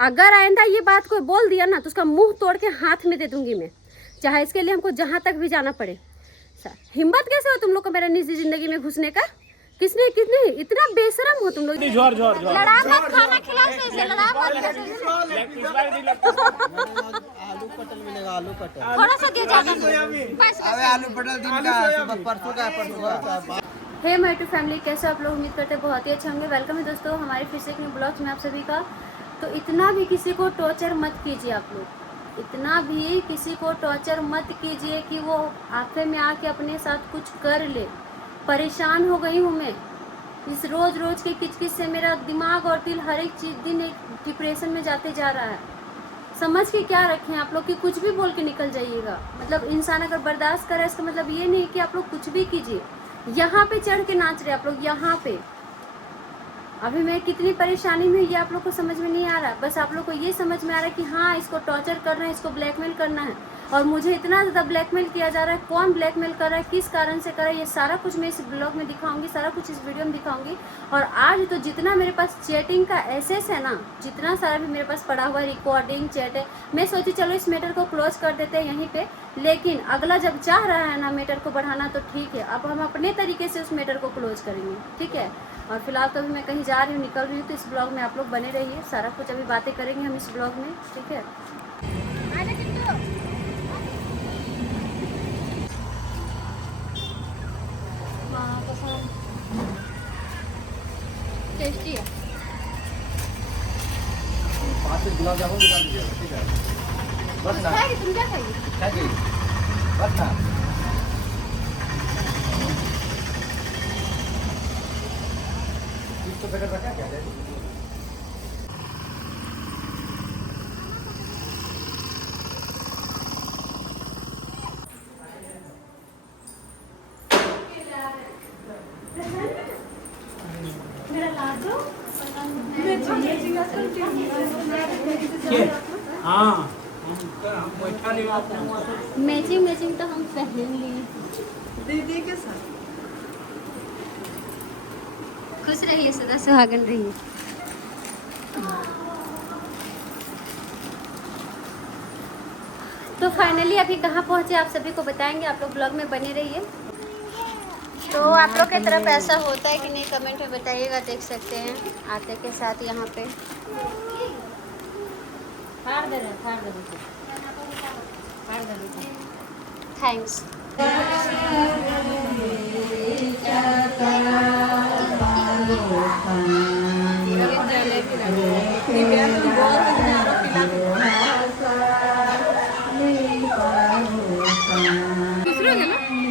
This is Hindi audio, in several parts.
अगर आइंदा ये बात कोई बोल दिया ना तो उसका मुंह तोड़ के हाथ में दे दूंगी मैं, चाहे इसके लिए हमको जहाँ तक भी जाना पड़े। हिम्मत कैसे हो तुम लोग को मेरा निजी जिंदगी में घुसने का? किसने कितने इतना बेशरम हो तुम लोग? लड़ा मत, खाना खिलाओ सही से, लड़ा मत। आलू पटल मिलेगा, आलू पटल थोड़ा सा दे ज्यादा। अबे आलू पटल दिन का परसों का हे माय टू फैमिली, कैसे आप लोग? उम्मीद करते हैं बहुत ही अच्छे होंगे। वेलकम है दोस्तों हमारे फिर से एक न्यू ब्लॉग में आप सभी का। तो इतना भी किसी को टॉर्चर मत कीजिए आप लोग, इतना भी किसी को टॉर्चर मत कीजिए कि वो आखिर में आके अपने साथ कुछ कर ले। परेशान हो गई हूँ मैं इस रोज रोज के किचकिच से। मेरा दिमाग और दिल हर एक चीज दिन एक डिप्रेशन में जाते जा रहा है। समझ के क्या रखें आप लोग कि कुछ भी बोल के निकल जाइएगा। मतलब इंसान अगर बर्दाश्त करे इसका मतलब ये नहीं कि आप लोग कुछ भी कीजिए। यहाँ पे चढ़ के नाच रहे आप लोग, यहाँ पे। अभी मैं कितनी परेशानी में, ये आप लोग को समझ में नहीं आ रहा। बस आप लोग को ये समझ में आ रहा है कि हाँ इसको टॉर्चर करना है, इसको ब्लैकमेल करना है। और मुझे इतना ज़्यादा ब्लैकमेल किया जा रहा है। कौन ब्लैकमेल कर रहा है, किस कारण से कर रहा है, ये सारा कुछ मैं इस ब्लॉग में दिखाऊंगी, सारा कुछ इस वीडियो में दिखाऊंगी। और आज तो जितना मेरे पास चैटिंग का एसेस है ना, जितना सारा भी मेरे पास पड़ा हुआ रिकॉर्डिंग चैट है, मैं सोची चलो इस मैटर को क्लोज कर देते हैं यहीं पे। लेकिन अगला जब चाह रहा है ना मैटर को बढ़ाना तो ठीक है, अब हम अपने तरीके से उस मैटर को क्लोज करेंगे, ठीक है। और फिलहाल तो अभी मैं कहीं जा रही हूँ, निकल रही हूँ, तो इस ब्लॉग में आप लोग बने रहिए। सारा कुछ अभी बातें करेंगे हम इस ब्लॉग में, ठीक है। टेस्टी है। 5 गुलाब जामुन निकाल दीजिएगा, ठीक है? बस ना, तुम क्या खाइए? बस ना। तो बेटा रखा क्या है? मैचिंग मैचिंग तो हम पहन लिए दीदी के साथ। खुश रहिए, सदा सुहागन रहिए। तो फाइनली अभी कहाँ पहुँचे आप सभी को बताएंगे, आप लोग ब्लॉग में बने रहिए। तो आप लोग की तरफ ऐसा होता है कि नहीं कमेंट में बताइएगा। देख सकते हैं आटे के साथ यहाँ पे थैंक्स।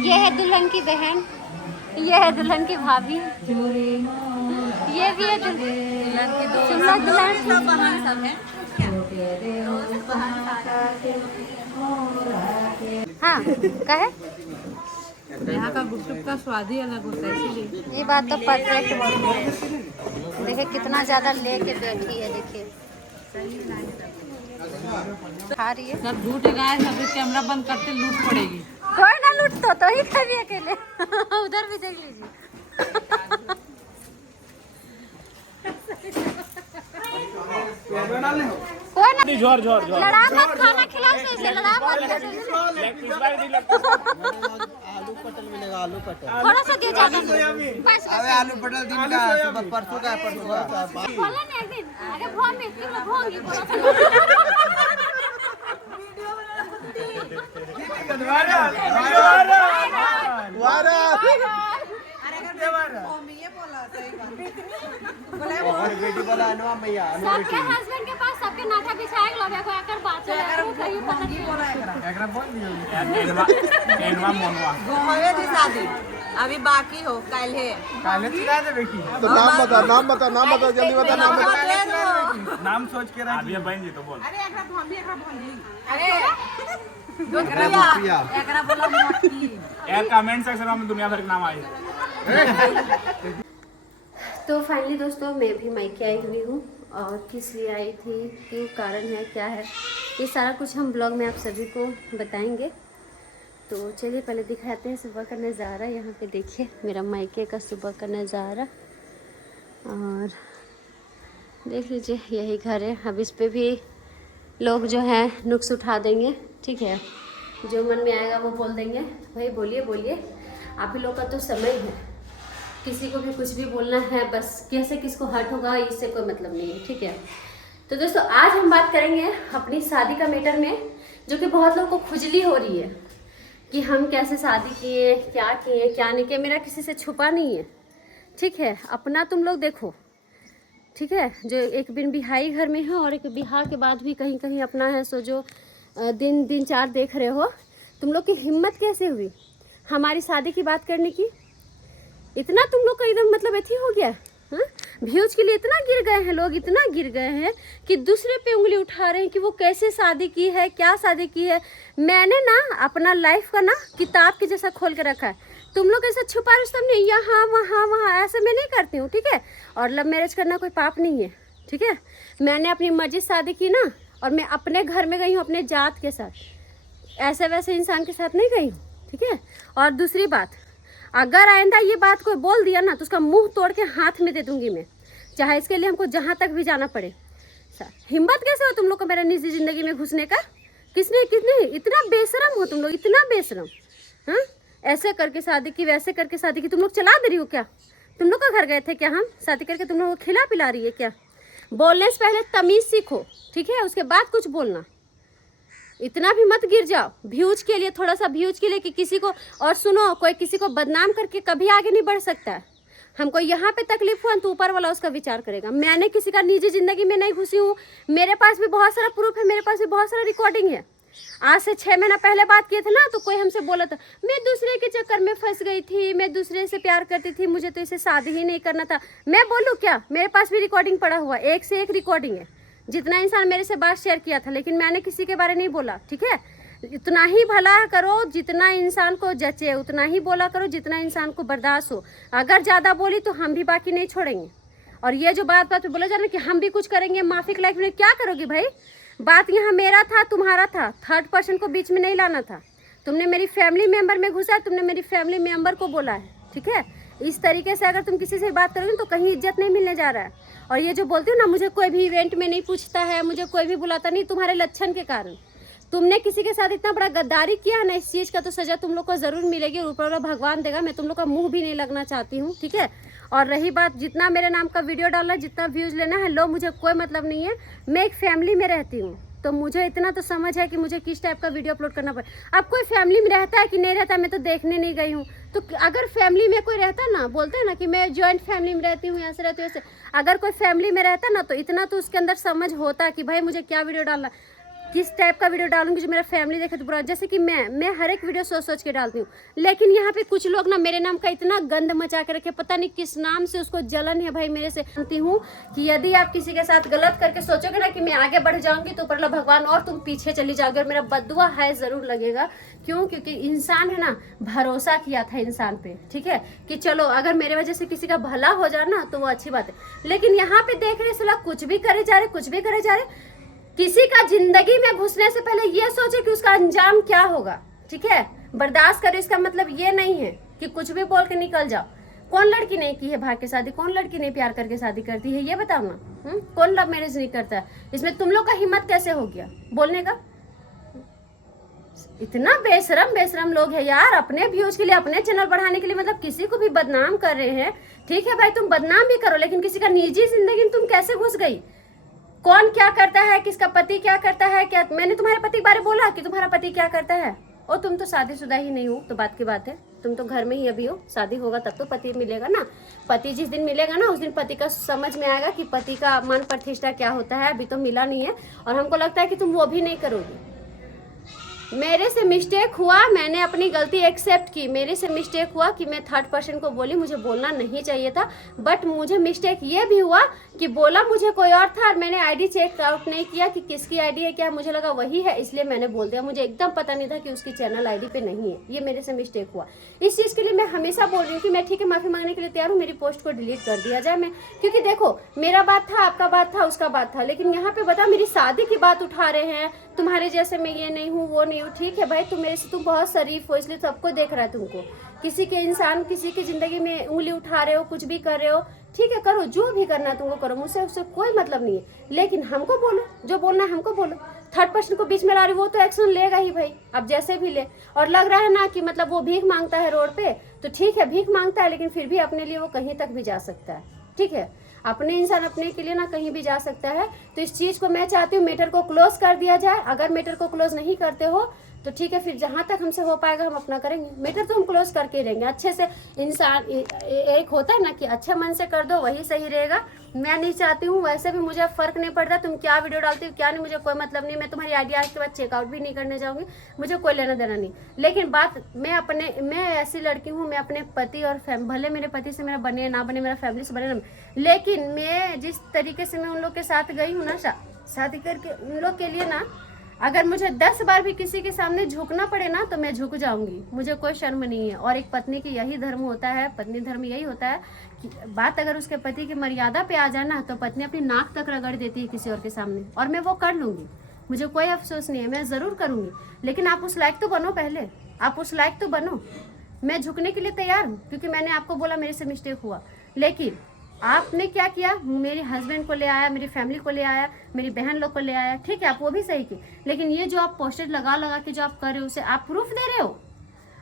ये है दुल्हन की बहन, ये है दुल्हन की भाभी, ये भी है दुल्हन की बहन सब है। हाँ क्या है, यहाँ का गुपचुप का स्वाद ही अलग होता है, इसीलिए। ये बात तो परफेक्ट बोल रही है। देखिए कितना ज्यादा लेके बैठी है, देखिए खा रही है। जब झूठ गाय सब कैमरा बंद करते लूट पड़ेगी। कोई ना लूट तो ही खाई अकेले। उधर भी देख लीजिए। कोई ना लड़ा मत, खाना खिलाओ सही से, लड़ा मत। आलू पटल मिलेगा, आलू पटल थोड़ा सा दे ज्यादा। अबे आलू पटल दिन का परसों का बोला ना एक दिन अरे भोग में किलो भोग बेटी बोला अनुआ मैया, सबके हस्बैंड के पास सबके नाथा बिछाए लो देखो आकर बात चले कहीं पता नहीं। एकरा बोल दियो गोवे दी शादी अभी बाकी हो, कल है। काले चिल्ला दे बेटी। तो नाम बता जल्दी बता नाम सोच के रख। अभी बहन जी तो बोल। अरे एकरा भोंडी अरे प्रिया एकरा बोला मोटी। यार कमेंट सेक्शन में दुनिया भर के नाम आए। तो फाइनली दोस्तों मैं भी मायके आई हुई हूँ, और किस लिए आई थी, क्यों कारण है, क्या है, ये सारा कुछ हम ब्लॉग में आप सभी को बताएंगे। तो चलिए पहले दिखाते हैं सुबह का नज़ारा। यहाँ पे देखिए मेरा मायके का सुबह का नज़ारा। और देख लीजिए यही घर है। अब इस पे भी लोग जो है नुक्स उठा देंगे, ठीक है, जो मन में आएगा वो बोल देंगे। भाई बोलिए बोलिए, आप ही लोग का तो समय है, किसी को भी कुछ भी बोलना है, बस कैसे किसको हर्ट होगा इससे कोई मतलब नहीं है, ठीक है। तो दोस्तों आज हम बात करेंगे अपनी शादी का मैटर में, जो कि बहुत लोगों को खुजली हो रही है कि हम कैसे शादी किए, क्या नहीं किए। मेरा किसी से छुपा नहीं है, ठीक है, अपना तुम लोग देखो, ठीक है। जो एक बिन बिहाई घर में है और एक बिहार के बाद भी कहीं कहीं अपना है, सो जो दिन चार देख रहे हो, तुम लोग की हिम्मत कैसे हुई हमारी शादी की बात करने की? इतना तुम लोग का एकदम मतलब ऐसी हो गया, हाँ? व्यूज के लिए इतना गिर गए हैं लोग, इतना गिर गए हैं कि दूसरे पे उंगली उठा रहे हैं कि वो कैसे शादी की है, क्या शादी की है। मैंने ना अपना लाइफ का ना किताब के जैसा खोल के रखा है। तुम लोग ऐसा छुपा रुस्तम नहीं, यहाँ वहाँ ऐसे मैं नहीं करती हूँ, ठीक है। और लव मैरिज करना कोई पाप नहीं है, ठीक है। मैंने अपनी मर्जी शादी की ना, और मैं अपने घर में गई हूँ अपने जात के साथ, ऐसे वैसे इंसान के साथ नहीं गई हूँ, ठीक है। और दूसरी बात, अगर आइंदा ये बात कोई बोल दिया ना तो उसका मुंह तोड़ के हाथ में दे दूंगी मैं, चाहे इसके लिए हमको जहाँ तक भी जाना पड़े। हिम्मत कैसे हो तुम लोग को मेरे निजी जिंदगी में घुसने का? किसने इतना बेशरम हो तुम लोग, इतना बेशरम, हाँ? ऐसे करके शादी की, वैसे करके शादी की, तुम लोग चला दे रही हो क्या? तुम लोग का घर गए थे क्या हम शादी करके? तुम लोग को खिला पिला रही है क्या? बोलने से पहले तमीज सीखो, ठीक है, उसके बाद कुछ बोलना। इतना भी मत गिर जाओ व्यूज के लिए, थोड़ा सा व्यूज के लिए कि किसी को, और सुनो, कोई किसी को बदनाम करके कभी आगे नहीं बढ़ सकता है। हमको यहाँ पे तकलीफ हुआ तो ऊपर वाला उसका विचार करेगा। मैंने किसी का निजी जिंदगी में नहीं घुसी हूँ, मेरे पास भी बहुत सारा प्रूफ है, मेरे पास भी बहुत सारा रिकॉर्डिंग है। आज से 6 महीना पहले बात किए थे ना, तो कोई हमसे बोला था मैं दूसरे के चक्कर में फंस गई थी, मैं दूसरे से प्यार करती थी, मुझे तो इसे शादी ही नहीं करना था। मैं बोलूँ क्या, मेरे पास भी रिकॉर्डिंग पड़ा हुआ, एक से एक रिकॉर्डिंग है, जितना इंसान मेरे से बात शेयर किया था, लेकिन मैंने किसी के बारे नहीं बोला, ठीक है। इतना ही भला करो जितना इंसान को जचे, उतना ही बोला करो जितना इंसान को बर्दाश्त हो। अगर ज़्यादा बोली तो हम भी बाकी नहीं छोड़ेंगे। और ये जो बात पे बोला जा रहा है कि हम भी कुछ करेंगे, माफी के लाइफ में क्या करोगी भाई? बात यहाँ मेरा था, तुम्हारा था, थर्ड पर्सन को बीच में नहीं लाना था। तुमने मेरी फैमिली मेम्बर में घुसा, तुमने मेरी फैमिली मेम्बर को बोला है, ठीक है। इस तरीके से अगर तुम किसी से बात करोगे तो कहीं इज्जत नहीं मिलने जा रहा है। और ये जो बोलती हो ना, मुझे कोई भी इवेंट में नहीं पूछता है, मुझे कोई भी बुलाता नहीं, तुम्हारे लक्षण के कारण। तुमने किसी के साथ इतना बड़ा गद्दारी किया है ना, इस चीज़ का तो सजा तुम लोग को ज़रूर मिलेगी, और ऊपर वाला भगवान देगा। मैं तुम लोग का मुंह भी नहीं लगना चाहती हूँ, ठीक है। और रही बात जितना मेरे नाम का वीडियो डालना, जितना व्यूज़ लेना है लो, मुझे कोई मतलब नहीं है। मैं एक फैमिली में रहती हूँ, तो मुझे इतना तो समझ है कि मुझे किस टाइप का वीडियो अपलोड करना पड़े। अब कोई फैमिली में रहता है कि नहीं रहता, मैं तो देखने नहीं गई हूँ। तो अगर फैमिली में कोई रहता ना, बोलते हैं ना कि मैं जॉइंट फैमिली में रहती हूँ, ऐसे रहती हूँ, ऐसे, अगर कोई फैमिली में रहता ना तो इतना तो उसके अंदर समझ होता कि भाई मुझे क्या वीडियो डालना, किस टाइप का वीडियो डालूंगी जो मेरा फैमिली देखे तो बुरा। जैसे कि मैं हर एक वीडियो सोच के डालती हूँ, लेकिन यहाँ पे कुछ लोग ना मेरे नाम का इतना गंद मचा के रखे, पता नहीं किस नाम से उसको जलन है भाई मेरे से। जानती हूँ कि यदि आप किसी के साथ गलत करके सोचोगे ना कि मैं आगे बढ़ जाऊंगी तो ऊपर भगवान और तुम पीछे चली जाओगे, और मेरा बद्दुआ है जरूर लगेगा। क्यों? क्योंकि इंसान है ना, भरोसा किया था इंसान पे, ठीक है, कि चलो अगर मेरे वजह से किसी का भला हो जाए ना तो वो अच्छी बात है। लेकिन यहाँ पे देख रहे सला कुछ भी करे जा रहे, कुछ भी करे जा रहे। किसी का जिंदगी में घुसने से पहले ये सोचे कि उसका अंजाम क्या होगा, ठीक है। बर्दाश्त करो, इसका मतलब ये नहीं है कि कुछ भी बोल के निकल जाओ। कौन लड़की नहीं की है भाग के शादी? कौन लड़की नहीं प्यार करके शादी करती है? ये बताओ ना। कौन लव मैरिज नहीं करता है? इसमें तुम लोग का हिम्मत कैसे हो गया बोलने का? इतना बेशरम लोग है यार, अपने व्यूज के लिए, अपने चैनल बढ़ाने के लिए, मतलब किसी को भी बदनाम कर रहे हैं। ठीक है भाई, तुम बदनाम भी करो, लेकिन किसी का निजी जिंदगी में तुम कैसे घुस गई? कौन क्या करता है, किसका पति क्या करता है? क्या मैंने तुम्हारे पति के बारे बोला कि तुम्हारा पति क्या करता है? और तुम तो शादीशुदा ही नहीं हो, तो बात की बात है, तुम तो घर में ही अभी हो। शादी होगा तब तो पति मिलेगा ना। पति जिस दिन मिलेगा ना, उस दिन पति का समझ में आएगा कि पति का मान प्रतिष्ठा क्या होता है। अभी तो मिला नहीं है, और हमको लगता है कि तुम वो भी नहीं करोगी। मेरे से मिस्टेक हुआ, मैंने अपनी गलती एक्सेप्ट की। मेरे से मिस्टेक हुआ कि मैं थर्ड पर्सन को बोली, मुझे बोलना नहीं चाहिए था। बट मुझे मिस्टेक ये भी हुआ कि बोला मुझे कोई और था, और मैंने आईडी चेक आउट नहीं किया कि किसकी आईडी है, क्या मुझे लगा वही है, इसलिए मैंने बोल दिया। मुझे एकदम पता नहीं था कि उसकी चैनल आईडी पे नहीं है। ये मेरे से मिस्टेक हुआ। इस चीज़ के लिए मैं हमेशा बोल रही हूँ कि मैं ठीक है, माफ़ी मांगने के लिए तैयार हूँ, मेरी पोस्ट को डिलीट कर दिया जाए। मैं क्योंकि देखो, मेरा बात था, आपका बात था, उसका बात था, लेकिन यहाँ पे बता मेरी शादी की बात उठा रहे हैं। तुम्हारे जैसे मैं ये नहीं हूँ, वो नहीं हूँ। ठीक है भाई, तुम मेरे से, तुम बहुत शरीफ हो, इसलिए सबको देख रहा है तुमको। किसी के इंसान किसी की जिंदगी में उंगली उठा रहे हो, कुछ भी कर रहे हो, ठीक है करो, जो भी करना है तुमको करो, मुझसे उससे कोई मतलब नहीं है, लेकिन हमको बोलो, जो बोलना है हमको बोलो। थर्ड पर्सन को बीच में ला रही वो तो एक्शन लेगा ही भाई, अब जैसे भी ले। और लग रहा है ना कि मतलब वो भीख मांगता है रोड पे, तो ठीक है भीख मांगता है, लेकिन फिर भी अपने लिए वो कहीं तक भी जा सकता है, ठीक है। अपने इंसान अपने के लिए ना कहीं भी जा सकता है। तो इस चीज को मैं चाहती हूँ मैटर को क्लोज कर दिया जाए। अगर मैटर को क्लोज नहीं करते हो तो ठीक है, फिर जहाँ तक हमसे हो पाएगा हम अपना करेंगे। मैटर तो हम क्लोज करके ही रहेंगे अच्छे से। इंसान एक होता है ना कि अच्छे मन से कर दो, वही सही रहेगा। मैं नहीं चाहती हूँ, वैसे भी मुझे फर्क नहीं पड़ता तुम क्या वीडियो डालती हो क्या नहीं, मुझे कोई मतलब नहीं। मैं तुम्हारी आइडिया के बाद चेकआउट भी नहीं करने जाऊंगी, मुझे कोई लेना देना नहीं। लेकिन बात मैं ऐसी लड़की हूँ, मैं अपने पति और भले मेरे पति से मेरा बने ना बने, मेरा फैमिली से बने ना, लेकिन मैं जिस तरीके से मैं उन लोग के साथ गई हूँ ना शादी करके, उन लोग के लिए ना अगर मुझे 10 बार भी किसी के सामने झुकना पड़े ना तो मैं झुक जाऊंगी, मुझे कोई शर्म नहीं है। और एक पत्नी की यही धर्म होता है, पत्नी धर्म यही होता है कि बात अगर उसके पति की मर्यादा पे आ जाए ना तो पत्नी अपनी नाक तक रगड़ देती है किसी और के सामने, और मैं वो कर लूंगी, मुझे कोई अफसोस नहीं है, मैं ज़रूर करूँगी। लेकिन आप उस लायक तो बनो, पहले आप उस लायक तो बनो। मैं झुकने के लिए तैयार हूँ क्योंकि मैंने आपको बोला मेरे से मिस्टेक हुआ, लेकिन आपने क्या किया, मेरे हस्बैंड को ले आया, मेरी फैमिली को ले आया, मेरी बहन लोग को ले आया, ठीक है आप वो भी सही की। लेकिन ये जो आप पोस्टर लगा लगा के जो आप कर रहे हो उसे आप प्रूफ दे रहे हो,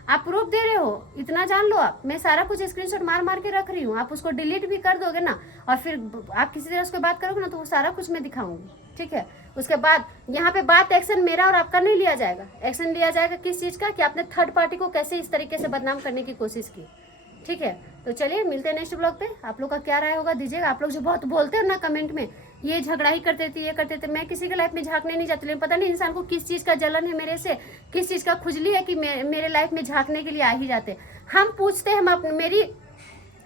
आप प्रूफ दे रहे हो, इतना जान लो आप। मैं सारा कुछ स्क्रीनशॉट मार मार के रख रही हूँ, आप उसको डिलीट भी कर दोगे ना और फिर आप किसी तरह उसको बात करोगे ना तो वो सारा कुछ मैं दिखाऊंगी, ठीक है। उसके बाद यहाँ पे बात एक्शन मेरा और आपका नहीं लिया जाएगा। एक्शन लिया जाएगा किस चीज़ का, कि आपने थर्ड पार्टी को कैसे इस तरीके से बदनाम करने की कोशिश की, ठीक है। तो चलिए मिलते हैं नेक्स्ट ब्लॉग पे। आप लोग का क्या राय होगा दीजिएगा। आप लोग जो बहुत बोलते हो ना कमेंट में, ये झगड़ा ही करते थे, ये करते थे, मैं किसी के लाइफ में झांकने नहीं जाती, लेकिन पता नहीं इंसान को किस चीज़ का जलन है मेरे से, किस चीज़ का खुजली है कि मेरे लाइफ में झांकने के लिए आ ही जाते। हम पूछते हैं, हम मेरी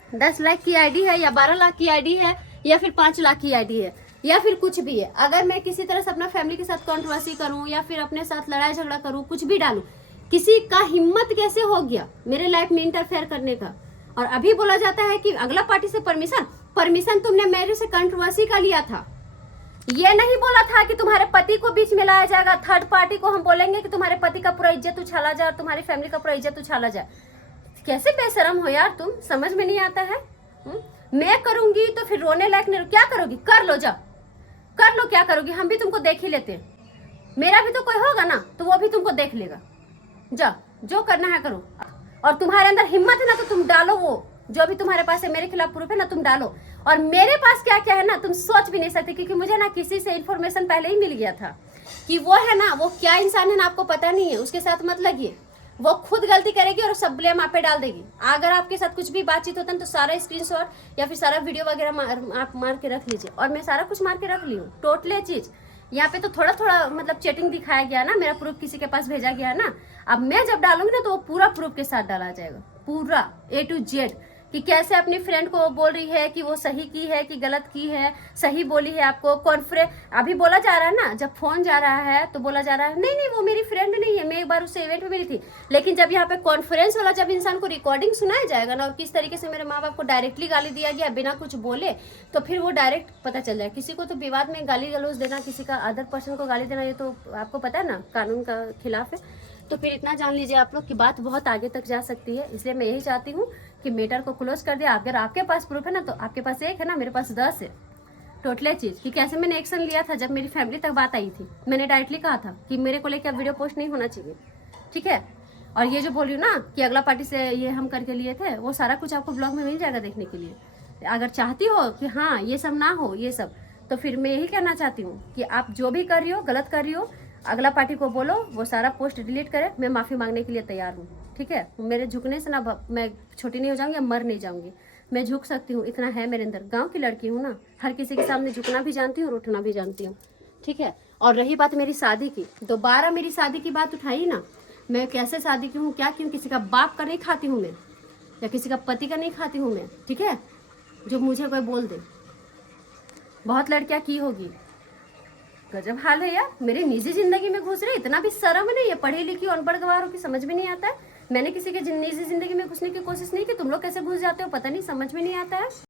10 लाख की आईडी है या 12 लाख की आईडी है या फिर 5 लाख की आईडी है या फिर कुछ भी है, अगर मैं किसी तरह से अपना फैमिली के साथ कंट्रोवर्सी करूँ या फिर अपने साथ लड़ाई झगड़ा करूँ, कुछ भी डालूँ, किसी का हिम्मत कैसे हो गया मेरे लाइफ में इंटरफेयर करने का। और अभी बोला जाता है कि अगला पार्टी से परमिशन तुमने मेरे से कंट्रोवर्सी का लिया था, ये नहीं बोला था कि तुम्हारे पति को बीच में लाया जाएगा। थर्ड पार्टी को हम बोलेंगे कि तुम्हारे पति का पूरा इज्जत उछाला जाए और तुम्हारी फैमिली का पूरा इज्जत उछाला जाए। कैसे बेशरम हो यार तुम, समझ में नहीं आता है। मैं करूंगी तो फिर रोने लायक नहीं, क्या करोगी, कर लो, जा कर लो, क्या करोगी, हम भी तुमको देख ही लेते हैं। मेरा भी तो कोई होगा ना तो वो भी तुमको देख लेगा, जा जो करना है करो। और तुम्हारे अंदर हिम्मत है ना तो तुम डालो, वो जो भी तुम्हारे पास है मेरे खिलाफ प्रूफ है ना तुम डालो। और मेरे पास क्या क्या है ना तुम सोच भी नहीं सकते, क्योंकि मुझे ना किसी से इन्फॉर्मेशन पहले ही मिल गया था कि वो है ना, वो क्या इंसान है ना आपको पता नहीं है, उसके साथ मत लगिए, वो खुद गलती करेगी और सब ब्लेम आप पे डाल देगी। अगर आपके साथ कुछ भी बातचीत होता है तो सारा स्क्रीनशॉट या फिर सारा वीडियो वगैरह आप मार के रख लीजिए, और मैं सारा कुछ मार के रख ली हूँ टोटली चीज। यहाँ पे तो थोड़ा थोड़ा मतलब चैटिंग दिखाया गया ना, मेरा प्रूफ किसी के पास भेजा गया ना, अब मैं जब डालूंगी ना तो वो पूरा प्रूफ के साथ डाला जाएगा, पूरा A to Z, कि कैसे अपनी फ्रेंड को बोल रही है कि वो सही की है कि गलत की है, सही बोली है आपको। कॉन्फ्रेंस अभी बोला जा रहा है ना, जब फोन जा रहा है तो बोला जा रहा है नहीं वो मेरी फ्रेंड नहीं है, मैं एक बार उससे इवेंट में मिली थी। लेकिन जब यहाँ पे कॉन्फ्रेंस वाला जब इंसान को रिकॉर्डिंग सुनाया जाएगा ना और किस तरीके से मेरे माँ बाप को डायरेक्टली गाली दिया गया बिना कुछ बोले, तो फिर वो डायरेक्ट पता चल जाए। किसी को तो विवाद में गाली गलौज देना, किसी का अदर पर्सन को गाली देना, ये तो आपको पता है ना कानून का खिलाफ है। तो फिर इतना जान लीजिए आप लोग कि बात बहुत आगे तक जा सकती है। इसलिए मैं यही चाहती हूँ कि मैटर को क्लोज कर दिया। अगर आपके पास प्रूफ है ना तो आपके पास 1 है ना, मेरे पास 10 है टोटल चीज़, कि कैसे मैंने एक्शन लिया था। जब मेरी फैमिली तक बात आई थी मैंने डायरेक्टली कहा था कि मेरे को लेकर वीडियो पोस्ट नहीं होना चाहिए, ठीक है। और ये जो बोल रही हूँ ना कि अगला पार्टी से ये हम करके लिए थे, वो सारा कुछ आपको ब्लॉग में मिल जाएगा देखने के लिए। अगर चाहती हो कि हाँ ये सब ना हो ये सब, तो फिर मैं यही कहना चाहती हूँ कि आप जो भी कर रही हो गलत कर रही हो, अगला पार्टी को बोलो वो सारा पोस्ट डिलीट करे, मैं माफ़ी मांगने के लिए तैयार हूँ, ठीक है। मेरे झुकने से ना मैं छोटी नहीं हो जाऊँगी या मर नहीं जाऊँगी, मैं झुक सकती हूँ, इतना है मेरे अंदर। गांव की लड़की हूँ ना, हर किसी के सामने झुकना भी जानती हूँ और उठना भी जानती हूँ, ठीक है। और रही बात मेरी शादी की, दोबारा मेरी शादी की बात उठाई ना, मैं कैसे शादी की हूँ क्या क्यों, किसी का बाप का नहीं खाती हूँ मैं, या किसी का पति का नहीं खाती हूँ मैं, ठीक है। जो मुझे कोई बोल दे, बहुत लड़कियाँ की होगी, गजब हाल है यार। मेरी निजी जिंदगी में घुस रहे, इतना भी शर्म नहीं है। पढ़ी लिखी अनपढ़ गवारों की समझ में नहीं आता है। मैंने किसी के निजी जिंदगी में घुसने की कोशिश नहीं की, तुम लोग कैसे घुस जाते हो पता नहीं, समझ में नहीं आता है।